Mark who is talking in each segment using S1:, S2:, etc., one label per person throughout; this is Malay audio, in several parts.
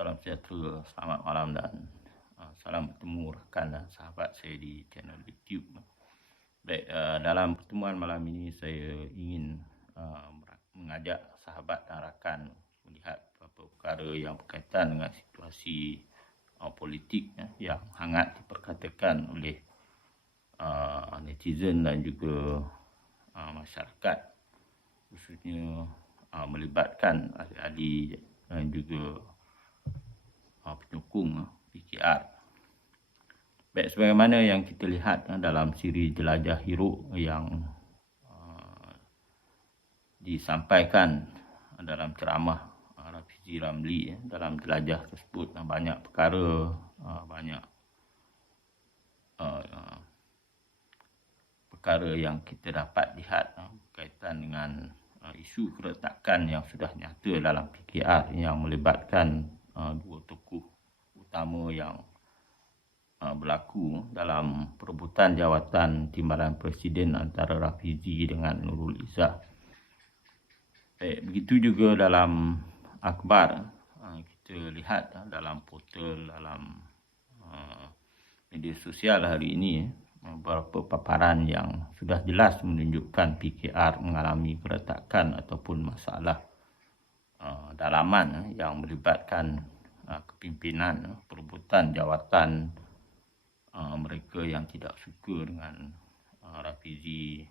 S1: salam sejahtera, selamat malam dan uh, salam bertemu rakan dan sahabat saya di channel YouTube. Baik, uh, dalam pertemuan malam ini saya ingin uh, mengajak sahabat dan rakan melihat beberapa perkara yang berkaitan dengan situasi uh, politik ya, yang hangat diperkatakan oleh uh, netizen dan juga uh, masyarakat khususnya uh, melibatkan ahli-ahli dan juga uh, penyokong uh, PKR. Baik, sebagaimana yang kita lihat uh, dalam siri Jelajah Hiruk yang uh, disampaikan dalam ceramah uh, Rafizi Ramli uh, dalam jelajah tersebut uh, banyak perkara, uh, banyak uh, uh, perkara yang kita dapat lihat uh, berkaitan dengan isu keretakan yang sudah nyata dalam PKR yang melibatkan uh, dua tokoh utama yang uh, berlaku dalam perebutan jawatan timbalan presiden antara Rafizi dengan Nurul Izzah. Eh, begitu juga dalam akhbar uh, kita lihat dalam portal dalam media sosial hari ini beberapa paparan yang sudah jelas menunjukkan PKR mengalami keretakan ataupun masalah dalaman yang melibatkan uh, kepimpinan uh, perebutan jawatan uh, mereka yang tidak suka dengan Rafizi.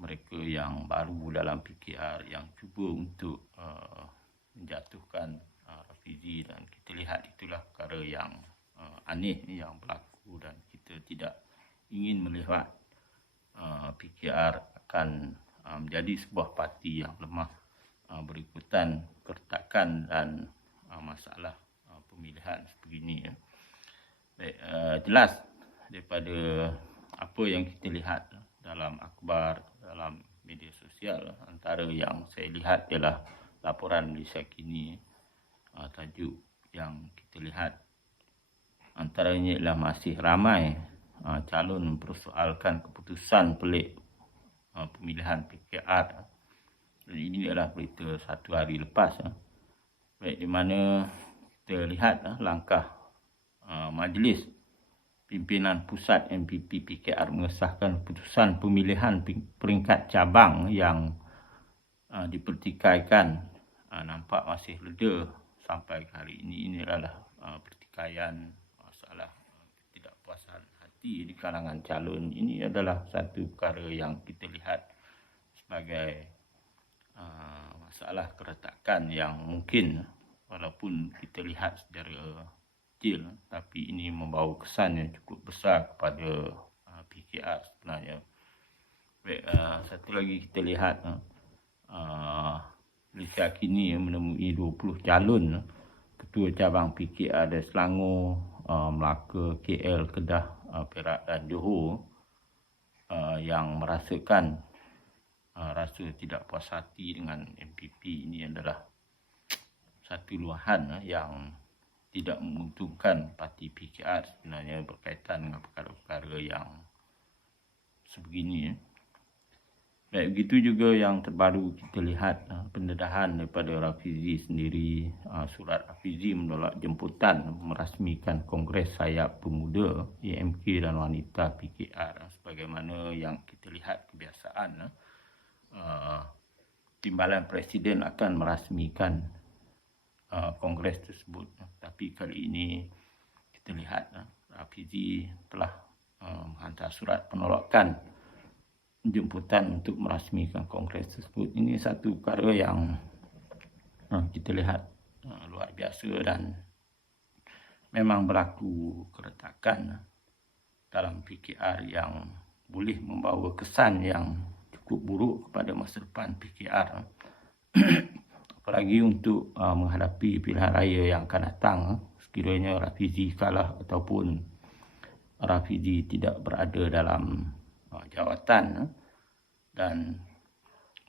S1: Mereka yang baru dalam PKR yang cuba untuk uh, menjatuhkan uh, Rafizi dan kita lihat itulah perkara yang aneh yang berlaku dan kita tidak ingin melihat PKR akan menjadi sebuah parti yang lemah berikutan keretakan dan masalah uh, pemilihan sebegini ya. Baik, uh, jelas daripada apa yang kita lihat dalam akhbar dalam media sosial antara yang saya lihat ialah laporan Malaysia kini uh, tajuk yang kita lihat antaranya ialah masih ramai uh, calon mempersoalkan keputusan pelik uh, pemilihan PKR. Dan ini adalah berita satu hari lepas. Uh. Baik, di mana kita lihat uh, langkah uh, majlis pimpinan pusat MPP PKR mengesahkan keputusan pemilihan peringkat cabang yang uh, dipertikaikan uh, nampak masih reda sampai hari ini. Ini adalah uh, pertikaian masalah uh, ketidakpuasan hati di kalangan calon ini adalah satu perkara yang kita lihat sebagai uh, masalah keretakan yang mungkin walaupun kita lihat secara kecil tapi ini membawa kesan yang cukup besar kepada uh, PKR sebenarnya. Baik, uh, satu lagi kita lihat uh, uh, Malaysia kini menemui 20 calon ketua cabang PKR dari Selangor, uh, Melaka, KL, Kedah uh, Perak dan Johor uh, yang merasakan uh, rasa tidak puas hati dengan MPP ini adalah satu luahan uh, yang tidak menguntungkan parti PKR sebenarnya berkaitan dengan perkara-perkara yang sebegini. Uh. Baik, begitu juga yang terbaru kita lihat uh, pendedahan daripada Rafizi sendiri. Surat Rafizi menolak jemputan merasmikan Kongres Sayap Pemuda AMK dan Wanita PKR. Sebagaimana yang kita lihat kebiasaan, uh, timbalan Presiden akan merasmikan uh, Kongres tersebut. Tapi kali ini kita lihat uh, Rafizi telah uh, menghantar surat penolakan jemputan untuk merasmikan kongres tersebut. Ini satu perkara yang uh, kita lihat uh, luar biasa dan memang berlaku keretakan dalam PKR yang boleh membawa kesan yang cukup buruk kepada masa depan PKR. Apalagi untuk uh, menghadapi pilihan raya yang akan datang sekiranya Rafizi kalah ataupun Rafizi tidak berada dalam uh, jawatan dan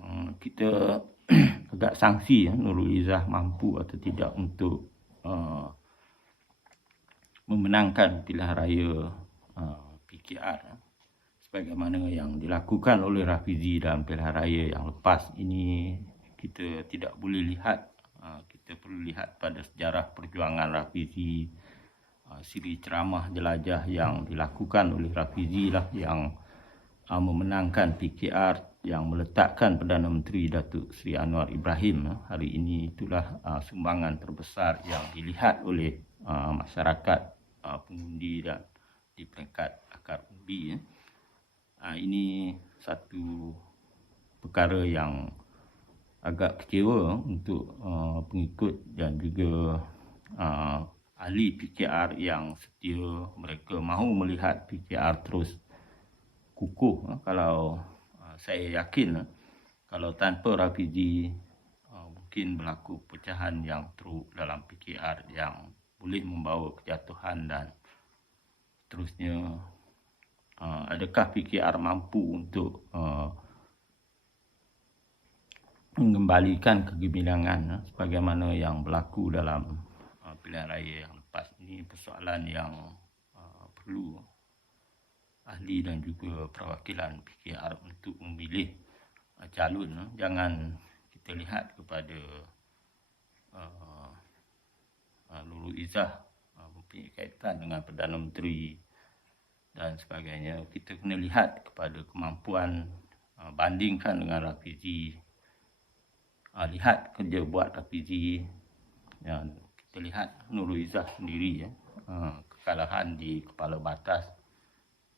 S1: uh, kita agak sangsi ya, Nurul Izzah mampu atau tidak untuk uh, memenangkan pilihan raya uh, PKR sebagaimana yang dilakukan oleh Rafizi dalam pilihan raya yang lepas ini kita tidak boleh lihat uh, kita perlu lihat pada sejarah perjuangan Rafizi uh, siri ceramah jelajah yang dilakukan oleh Rafizi lah yang uh, memenangkan PKR yang meletakkan Perdana Menteri Datuk Seri Anwar Ibrahim. Hari ini itulah sumbangan terbesar yang dilihat oleh masyarakat pengundi dan di peringkat akar undi Uh, ini satu perkara yang agak kecewa untuk uh, pengikut dan juga uh, ahli PKR yang setia mereka mahu melihat PKR terus kukuh uh, kalau uh, saya yakin uh, kalau tanpa Rafizi uh, mungkin berlaku pecahan yang teruk dalam PKR yang boleh membawa kejatuhan dan terusnya adakah PKR mampu untuk uh, mengembalikan kegemilangan eh, sebagaimana yang berlaku dalam uh, pilihan raya yang lepas ini persoalan yang uh, perlu ahli dan juga perwakilan PKR untuk memilih uh, calon uh, jangan kita lihat kepada uh, uh, Nurul Izzah uh, mempunyai kaitan dengan Perdana Menteri dan sebagainya. Kita kena lihat kepada kemampuan uh, bandingkan dengan Rafizi. Uh, lihat kerja buat Rafizi. Yang kita lihat Nurul Izzah sendiri ya. Uh, kekalahan di kepala batas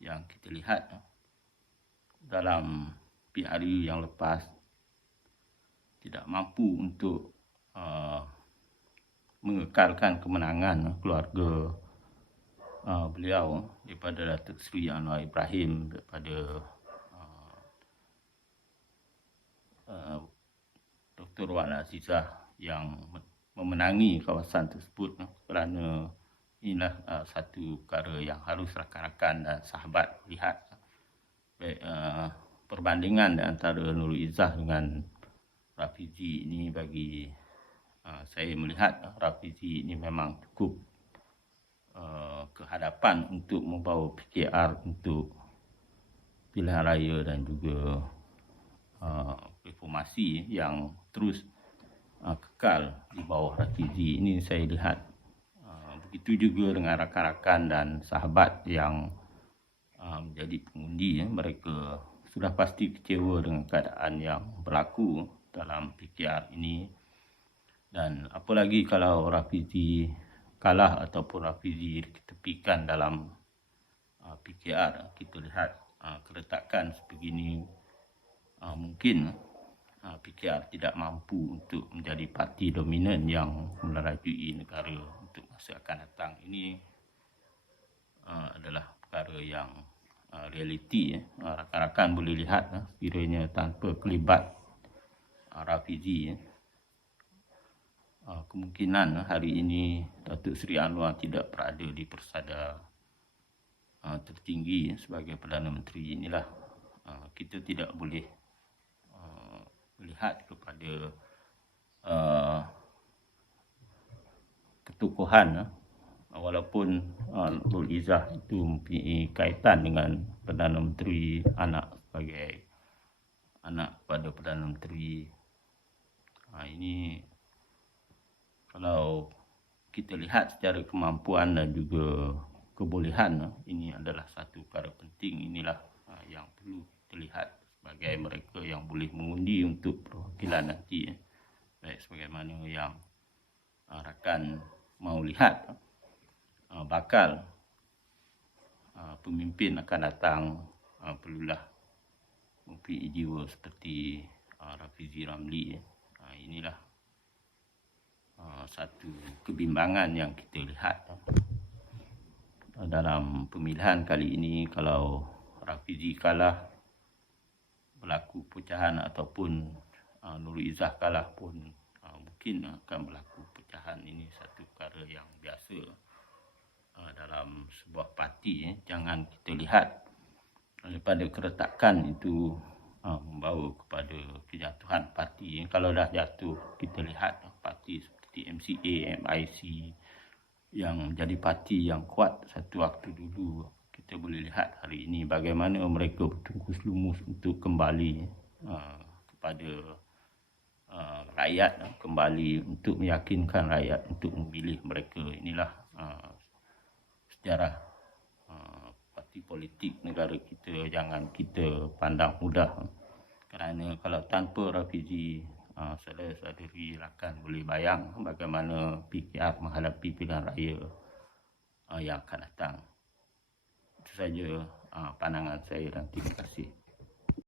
S1: yang kita lihat dalam PRU yang lepas tidak mampu untuk mengekalkan kemenangan keluarga uh, beliau daripada Datuk Seri Anwar Ibrahim daripada uh, uh, Dr. Wan Azizah yang memenangi kawasan tersebut eh, kerana inilah uh, satu perkara yang harus rakan-rakan dan sahabat lihat baik uh, perbandingan antara Nurul Izzah dengan Rafizi ini bagi uh, saya melihat Rafizi ini memang cukup uh, kehadapan untuk membawa PKR untuk pilihan raya dan juga uh, reformasi yang terus uh, kekal di bawah Rafizi ini saya lihat uh, begitu juga dengan rakan-rakan dan sahabat yang uh, menjadi pengundi ya. mereka sudah pasti kecewa dengan keadaan yang berlaku dalam PKR ini dan apalagi kalau Rafizi kalah ataupun Rafizi diketepikan dalam uh, PKR kita lihat uh, keretakan sebegini uh, mungkin uh, PKR tidak mampu untuk menjadi parti dominan yang melarajui negara untuk masa akan datang. Ini uh, adalah perkara yang uh, realiti. Eh. Uh, rakan-rakan boleh lihat uh, sekiranya tanpa kelibat uh, Rafizi. Eh. Uh, kemungkinan hari ini Datuk Seri Anwar tidak berada di persada uh, tertinggi sebagai Perdana Menteri inilah. Uh, kita tidak boleh melihat kepada uh, ketukuhan uh, walaupun Nurul Izzah itu mempunyai kaitan dengan Perdana Menteri anak sebagai anak pada Perdana Menteri. Ini kalau kita lihat secara kemampuan dan juga kebolehan ini adalah satu perkara penting inilah uh, yang perlu kita lihat sebagai mereka yang boleh mengundi untuk perwakilan nanti eh. baik sebagaimana yang uh, rakan mau lihat uh, bakal pemimpin akan datang perlulah mempunyai jiwa seperti Rafizi Ramli uh, inilah satu kebimbangan yang kita lihat dalam pemilihan kali ini kalau Rafizi kalah berlaku pecahan ataupun uh, Nurul Izzah kalah pun uh, mungkin akan berlaku pecahan ini satu perkara yang biasa uh, dalam sebuah parti eh. jangan kita lihat daripada keretakan itu uh, membawa kepada kejatuhan parti eh. kalau dah jatuh kita lihat parti seperti MCA, MIC yang menjadi parti yang kuat satu waktu dulu. Kita boleh lihat hari ini bagaimana mereka bertungkus lumus untuk kembali uh, kepada uh, rakyat uh, kembali untuk meyakinkan rakyat untuk memilih mereka. Inilah uh, sejarah uh, parti politik negara kita. Jangan kita pandang mudah. Kerana kalau tanpa refugee uh, saudara saudari akan boleh bayang bagaimana PKR menghadapi pilihan raya uh, yang akan datang. Itu saja uh, pandangan saya dan terima kasih